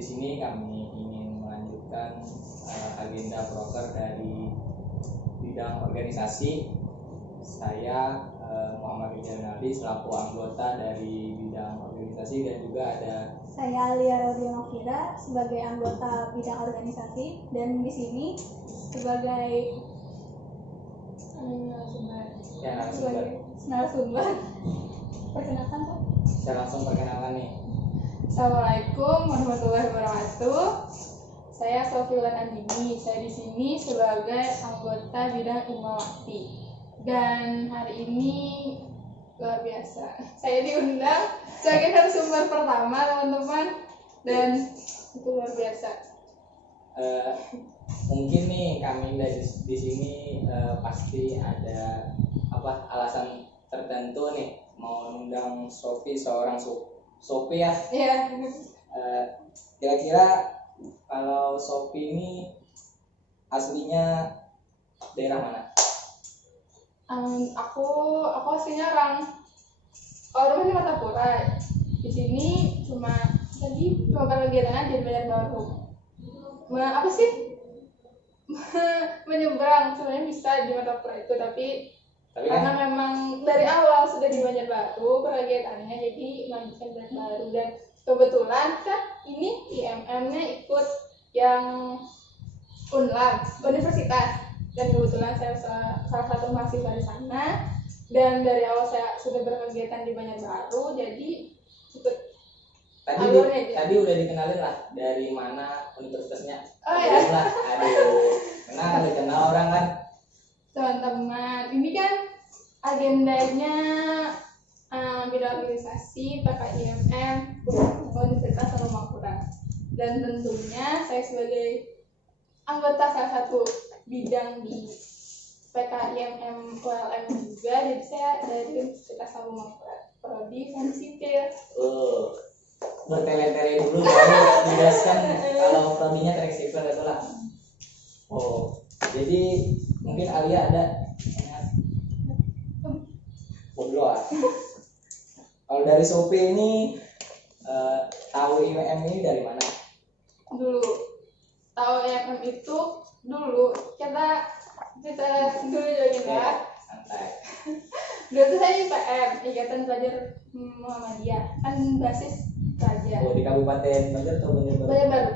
Di sini kami ingin melanjutkan agenda proker dari bidang organisasi. Saya Muhammad Rinaldi selaku anggota dari bidang organisasi, dan juga ada saya Lia Rodia sebagai anggota bidang organisasi, dan di sini sebagai narasumber. Perkenalkan Pak. Saya langsung perkenalkan nih. Assalamualaikum warahmatullahi wabarakatuh. Saya Sofiulan Andini. Saya di sini sebagai anggota bidang Himawati. Dan hari ini luar biasa. Saya diundang sebagai narasumber pertama, teman-teman. Dan itu luar biasa. Mungkin nih kami di sini pasti ada alasan tertentu nih mau undang Sofi, seorang Sofi ya. Iya. Kira-kira kalau Sofi ini aslinya daerah mana? Aku aslinya rumahnya di Martapura. Di sini cuma kegiatan aja di Banjarbaru. Apa sih? Menyeberang sebenarnya bisa di Martapura itu, tapi karena memang dari awal sudah di Banjarbaru kegiatannya, jadi melanjutkan Banjarbaru. Dan kebetulan kan ini IMM-nya ikut yang universitas, dan kebetulan saya salah satu mahasiswa di sana, dan dari awal saya sudah berkegiatan di Banjarbaru, jadi ikut tadi udah dikenalin lah dari mana universitasnya. Oh ya. Kenal orang kan. Teman-teman, ini kan agendanya bidang organisasi PKIMM Universitas Tarumanagara, dan tentunya saya sebagai anggota salah satu bidang di PKIMM ULM juga, jadi saya dari Universitas Tarumanagara, prodi Teknik Sipil. Bertele-tele dulu baru dijelaskan kalau prodinya Teknik Sipil itu lah. Jadi mungkin Alia ada bodoh ah. Kalau dari Sophie ini tahu IMM ini dari mana? Dulu tahu IMM itu dulu kita dulu lagi ya. Santai. Dulu tuh saya IPM, Ikatan Pelajar Muhammadiyah, kan basis pelajar. Di Kabupaten Banjar atau Banjarbaru? Banjarbaru.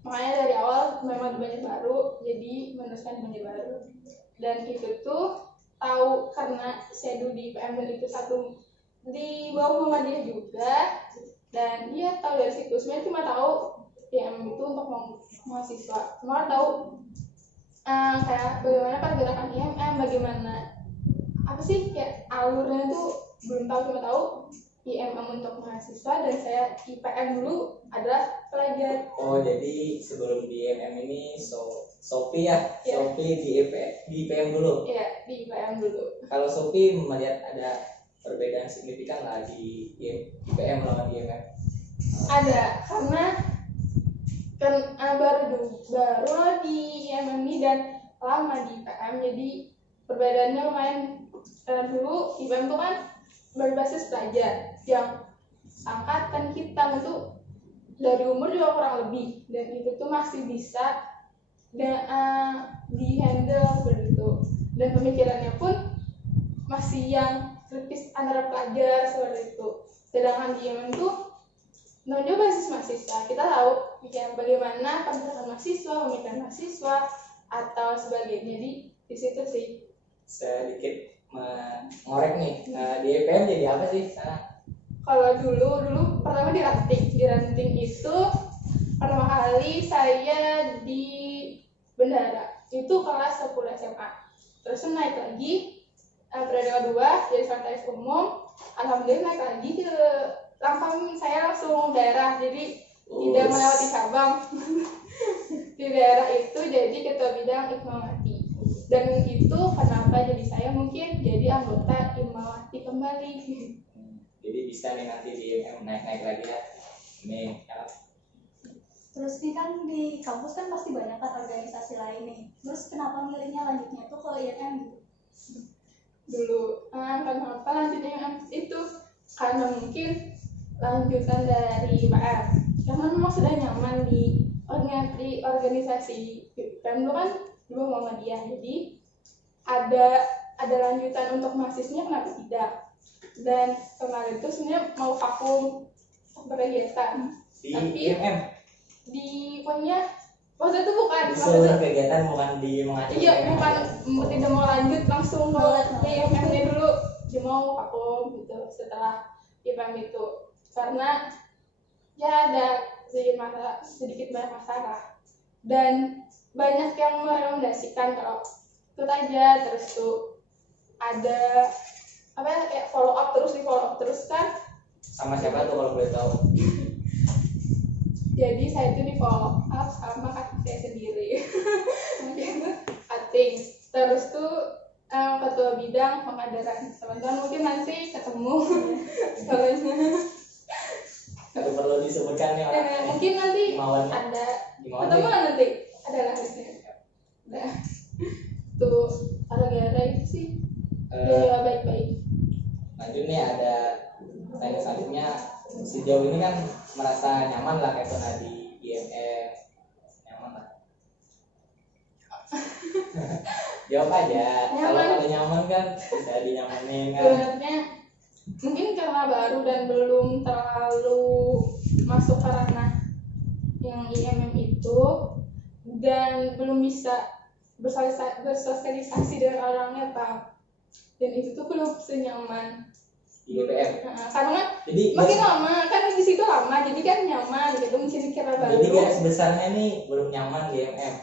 Makanya dari awal memang di Banjarbaru, jadi meneruskan di Banjarbaru. Dan itu tuh tahu karena saya dulu di IPM, dan itu satu di bawah Muhammadiyah juga, dan dia tahu dari situ. Sebenarnya cuma tahu IPM itu untuk mahasiswa, cuma tahu kayak bagaimana pergerakan IMM, bagaimana apa sih kayak alurnya tuh belum tahu, cuma tahu IMM untuk mahasiswa, dan saya IPM dulu adalah pelajar. Jadi sebelum di IMM ini Sophie ya? Yeah. Sophie di IPM dulu? Iya, di IPM dulu. Kalau Sophie melihat ada perbedaan signifikan lah di IPM lawan di IMM? Ada, karena kan baru di IMM ini dan lama di IPM, jadi perbedaannya lumayan. Dulu IPM itu kan berbasis pelajar, yang angkatan kita itu dari umur juga kurang lebih, dan itu tuh masih bisa di handle seperti itu, dan pemikirannya pun masih yang kritis antara pelajar seperti itu. Sedangkan di IMM itu juga basis mahasiswa, kita tahu bagaimana pergerakan mahasiswa, pemikiran mahasiswa atau sebagainya. Jadi di situ sih sedikit mengorek nih. Di IPM jadi apa sih sana? Kalau dulu pertama di ranting itu pertama kali saya di bendara, itu kelas 10 SMA. Terus naik lagi periode kedua jadi sekretaris umum, alhamdulillah naik lagi ke langsung saya langsung daerah, jadi tidak melewati cabang. Di daerah itu jadi ketua bidang Himawati, dan itu kenapa jadi saya mungkin jadi anggota Himawati kembali. Jadi bisa nih nanti di IMM naik lagi ya. Nih ya. Terus ini kan di kampus kan pasti banyak kan organisasi lain nih. Terus kenapa milihnya lanjutnya tuh ke IMM gitu? Dulu kenapa lanjutnya itu karena mungkin lanjutan dari IPM. karena memang sudah nyaman di organisasi PEM itu kan dulu Muhammadiyah, jadi ada lanjutan untuk mahasiswanya, kenapa tidak. Dan kemarin itu sebenarnya mau vakum berkegiatan Di tapi IMM di pokoknya waktu itu bukan disuruh kegiatan, bukan di mengajar. iya bukan tidak mau lanjut langsung ke IMM-nya dulu, dia mau vakum gitu setelah IPM itu karena ya ada sedikit banyak masalah dan banyak yang merekomendasikan kalau ikut aja, terus tuh ada apa ya, kayak follow up terus kan. Sama siapa tuh kalau boleh tahu? Jadi saya itu di follow up sama kakak saya sendiri. Ating. Terus tuh ketua bidang pengadaran. Teman-teman mungkin nanti ketemu soalnya. Kalau perlu disebutkan nih orang. Mungkin nanti Himawan. ada Himawan ketemu nih. nanti adalah harusnya. Nah, tuh gara-gara itu sih dia baik-baik. Lanjut nih, ada tanya selanjutnya, sejauh ini kan merasa nyaman lah kayak pernah di IMM, nyaman lah. Jawab aja. Kalau nyaman kan bisa dinyamanin kan. Sebenarnya mungkin karena baru dan belum terlalu masuk ke ranah yang IMM itu dan belum bisa bersosialisasi dengan orangnya Pak, dan itu tuh belum senyaman Di GPM. karena Jadi makin lama kan di situ lama, jadi kan nyaman gitu, mungkin kira baru. Jadi garis besarnya nih belum nyaman di IMM.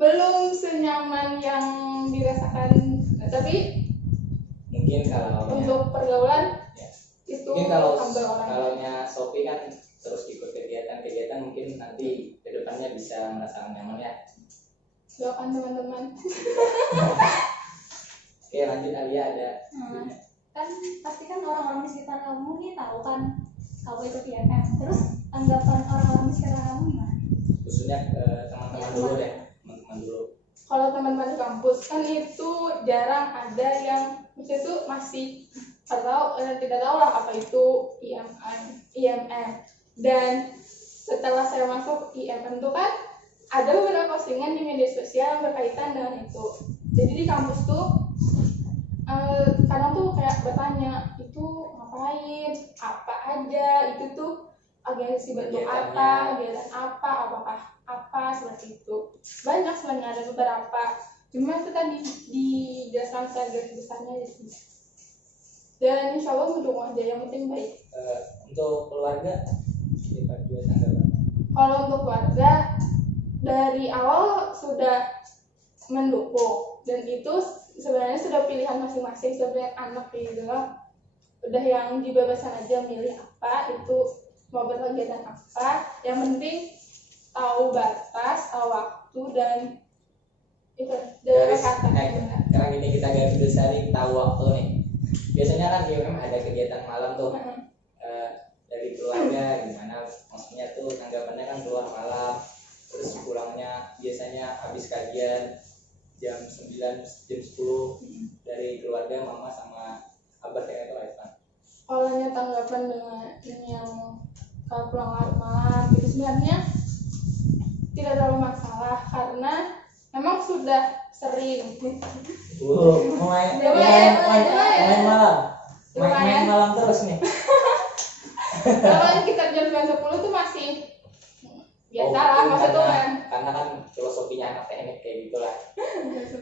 Belum senyaman yang dirasakan, tapi Mungkin kalau untuk pergaulan ya. itu Mungkin kalau humble orang. kalaunya Sophie kan terus ikut kegiatan mungkin nanti kedepannya bisa merasa nyaman ya. Doakan teman-teman. Oke, lanjut Alia ada. Kan pasti kan orang-orang di sekitar kamu nih tahu kan kamu ikut IMM, terus tanggapan orang-orang di sekitar kamu gimana? Khususnya teman-teman dulu deh, teman-teman dulu. Kalau teman-teman di kampus kan itu jarang ada yang itu masih tidak tahu lah apa itu IMM. Dan setelah saya masuk IMM itu kan ada beberapa postingan di media sosial yang berkaitan dengan itu. Jadi di kampus tuh kadang tuh kayak bertanya itu ngapain, apa aja, itu tuh organisasi bentuk apa, kegiatan apa, apakah apa, seperti itu. Banyak sebenarnya, ada beberapa, cuma itu tadi dijelaskan secara garis besarnya di sini. Dan insya Allah mendukung aja, yang penting baik. Untuk keluarga dapat dua tanggapan. Kalau untuk keluarga dari awal sudah mendukung, dan itu sebenarnya sudah pilihan masing-masing, sebenarnya anak gitu lah, udah yang dibebaskan aja milih apa, itu mau berkegiatan apa, yang penting tahu batas, tahu waktu, dan itu dari kata. Sekarang ini kita garis besarin tahu waktu nih. Biasanya kan di IMM ada kegiatan malam tuh. Dari keluarga gimana, maksudnya tuh tanggapannya kan keluar malam, terus pulangnya biasanya habis kajian jam 9, jam 10 dari keluarga mama sama abah kayak itu Aisyah. Kalau tanggapan dengan yang kalau pulang malam itu sebenarnya tidak terlalu masalah karena memang sudah sering. Main malam terus nih. Kalau kita jam 10 tuh masih biasa lah, maksudnya tuh kan. Karena kan filosofinya anak teknik kayak gitulah.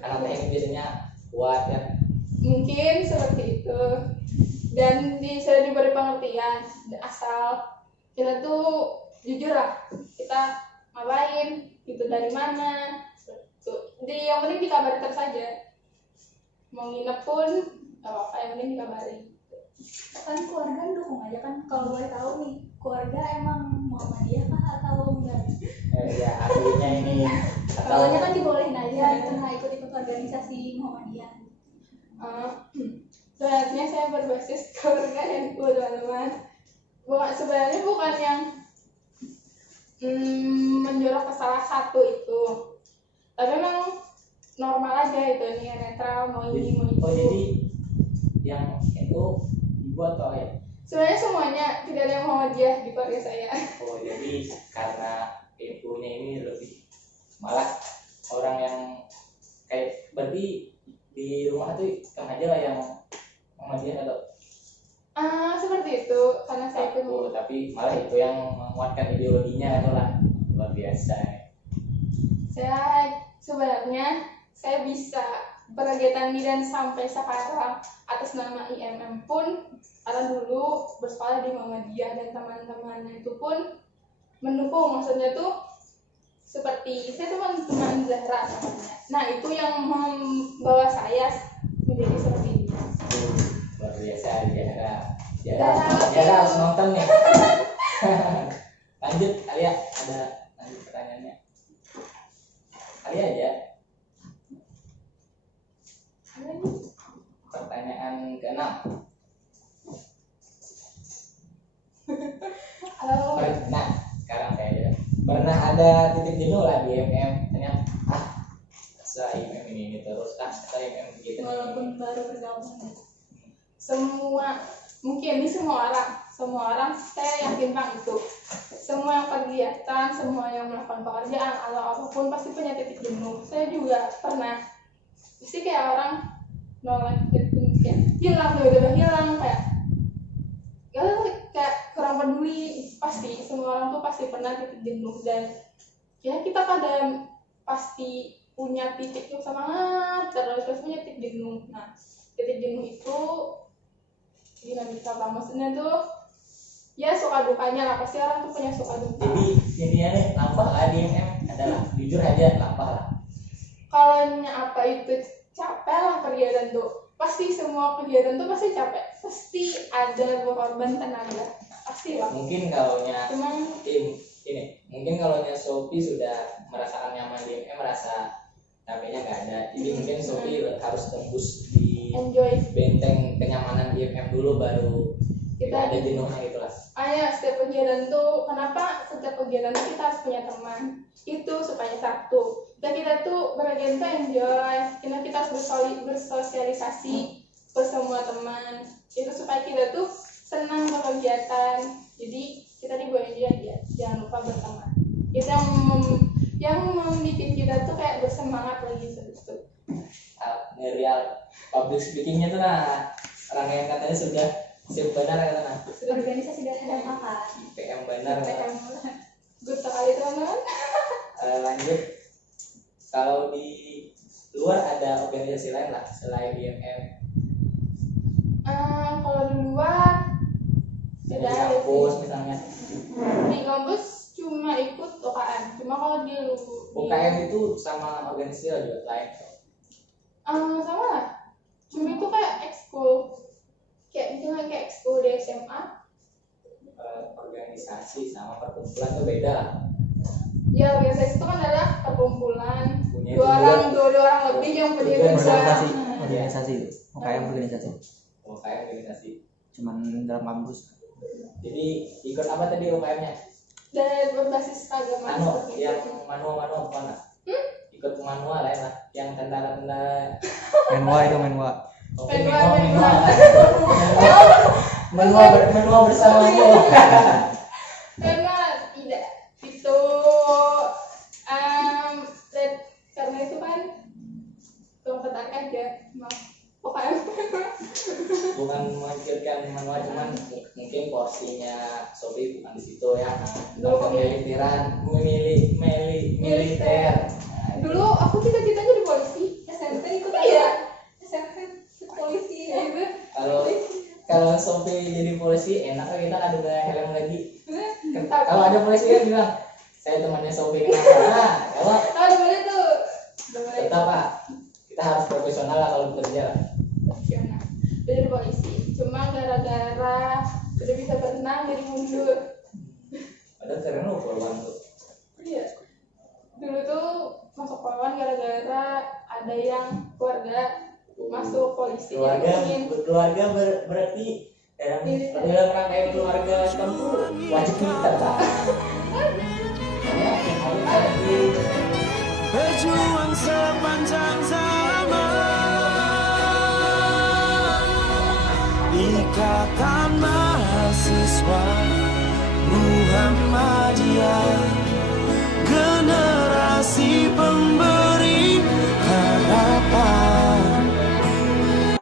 Anak teknik biasanya kuat ya. Mungkin seperti itu. Dan sudah diberi pengertian, asal kita tuh jujur lah, kita ngapain, itu dari mana, yang penting dikabari terus saja. Mau nginep pun gak apa-apa, yang penting dikabari. Kan keluarga dukung aja kan, kalau boleh tahu nih keluarga emang Muhammadiyah kah atau enggak? Ya aslinya ini. Kalau kan dibolehin aja karena ikut-ikut organisasi Muhammadiyah. Sebenarnya saya berbasis keluarga NU teman-teman. Sebenarnya bukan yang menjorok ke salah satu itu, tapi memang normal aja itu nih, netral, mau ini mau itu. Oh jadi yang itu dibuat atau ya Sebenarnya semuanya, tidak ada yang Muhammadiyah di keluarga saya. Oh jadi karena ibunya ini lebih malah orang yang kayak berarti di rumah tuh Kang aja lah yang Muhammadiyah atau Seperti itu, karena saya itu tapi malah itu yang menguatkan ideologinya itu lah luar biasa. saya sebenarnya saya bisa berkegiatan dan sampai sekarang atas nama IMM pun karena dulu bersekolah di Muhammadiyah dan teman-temannya itu pun mendukung, maksudnya tuh seperti saya teman-teman Zahra namanya. Nah itu yang membawa saya menjadi seperti ini. Luar biasa Jara harus nonton nih. Lanjut Alia, ada lanjut pertanyaannya Alia aja. Pertanyaan ke-6. Nah sekarang saya aja. Pernah ada titik jenuh lah di IMM, ternyata saya IMM ini terus saya IMM gitu. Walaupun baru bergabung. Semua mungkin ini semua orang saya yakin Bang itu semua yang kegiatan, semua yang melakukan pekerjaan atau apapun pasti punya titik jenuh. Saya juga pernah pasti kayak orang nolak kayak hilang, tiba-tiba hilang, kayak kurang peduli. Pasti semua orang tuh pasti pernah titik jenuh, dan ya kita kadang pasti punya titik yang semangat terus punya titik jenuh. Nah titik jenuh itu gimana bisa Bang, maksudnya tuh ya suka dukanya lah, pasti orang tuh punya suka duka. Jadi intinya nih lampah lah di IMM adalah jujur aja lampah lah. Kalau apa itu capek lah kegiatan tuh, pasti semua kegiatan tuh pasti capek, pasti ada berkorban tenaga, pasti lah. Mungkin kalaunya Cuman ini mungkin kalaunya Sophie sudah merasakan nyaman di IMM, merasa capeknya nggak ada. Jadi mungkin Sophie harus tembus di enjoy benteng kenyamanan di IMM dulu, baru kita ada jenuhnya gitu lah. setiap kegiatan tuh, kenapa setiap kegiatan tuh kita harus punya teman itu supaya satu kita tuh berkegiatan tuh enjoy, kita harus bersosialisasi ke semua teman itu supaya kita tuh senang berkegiatan. Jadi kita dibuat aja, jangan lupa berteman. Itu yang membuat kita tuh kayak bersemangat lagi gitu. Real public speakingnya tuh nah orang yang katanya sudah siap benar katanya Organisasi dari SMA kan. PM benar. Good sekali teman-teman. Lanjut, kalau di luar ada organisasi lain lah selain IMM? Kalau di luar Di tidak ada kampus sih. misalnya. Di kampus cuma ikut UKM, cuma kalau di UKM itu sama organisasi lah juga lain. sama lah, cuma itu kayak ekskul, kayak misalnya kayak ekskul di SMA. Organisasi sama perkumpulan tuh beda lah. Ya organisasi itu kan adalah perkumpulan Punya dua orang lebih yang punya organisasi tujuan. organisasi itu UKM organisasi UKM organisasi. cuman dalam kampus. Jadi ikut apa tadi UKM-nya? Dan berbasis keagamaan seperti Yang itu. manual mana? Ikut manual lain lah, yang tentara-tentara. Menwa itu menwa. Oke, Menua. menua bersama aja. Karena tidak itu karena itu kan kelompok aja UKM. Bukan mengikutkan manual, cuman mungkin porsinya Sophie bukan di situ ya. Kemiliteran, militer. Dulu aku cita-citanya di polisi. SMP ikut Iya. SMP polisi ya. Itu Kalau Sophie jadi polisi enak lah, kita ada helm lagi. Kalau ada polisi kan bilang saya temannya Sophie kenapa? Kalau boleh tuh. tetap Pak, kita harus profesional lah kalau bekerja lah. Profesional. Jadi polisi. Cuma gara-gara udah bisa berenang jadi mundur. Padahal keren loh Polwan tuh. Iya. Dulu tuh masuk Polwan gara-gara ada yang keluarga masuk polisi. Keluarga berarti dalam rangkaian keluarga kamu wajib militer Pak. Berjuang sepanjang zaman, ikatan mahasiswa Muhammad